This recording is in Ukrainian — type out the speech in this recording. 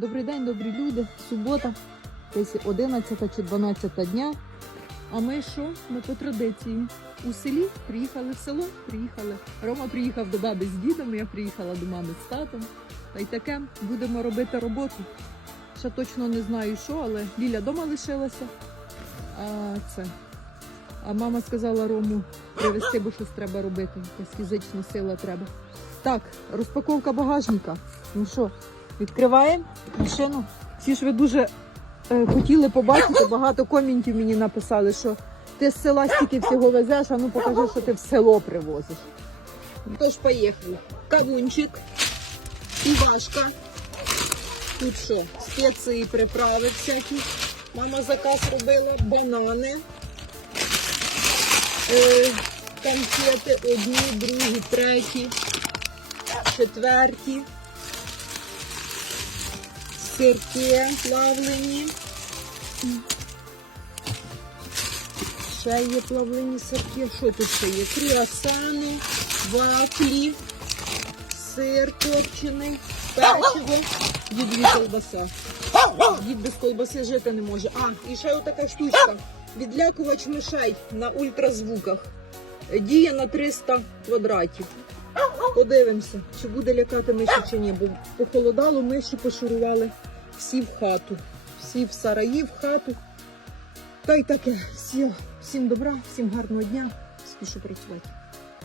Добрий день, добрі люди. Субота, десь 11 чи 12 дня. А ми що? Ми по традиції. У селі приїхали в село, приїхали. Рома приїхав до баби з дідом, я приїхала до мами з татом. Та й таке будемо робити роботу. Ще точно не знаю що, але Ліля вдома лишилася. А це. А мама сказала Рому привезти, бо щось треба робити. Якась фізична сила треба. Так, розпаковка багажника. Ну що, відкриваємо машину. Всі ж ви дуже е, хотіли побачити, багато коментів мені написали, що ти з села стільки всього везеш, а ну покажи, що ти в село привозиш. Тож поїхали. Кавунчик, півашка. Тут що? Спеції, приправи всякі. Мама заказ робила, банани. Е, конфети одні, другі, треті, четверті. Сирки плавлені. Ще є плавлені сирки. Що тут ще є? Круасани, вафлі, сир копчений, печиво, дід колбаса. Дід без колбаси жити не може. А, і ще отака штучка. Відлякувач мишей на ультразвуках. Діє на 300 квадратів. Подивимося, чи буде лякати миші чи ні, бо похолодало, миші пошурували всі в хату. Всі в сараї, в хату. Та й таке. Всі, всім добра, всім гарного дня. Спішу працювати.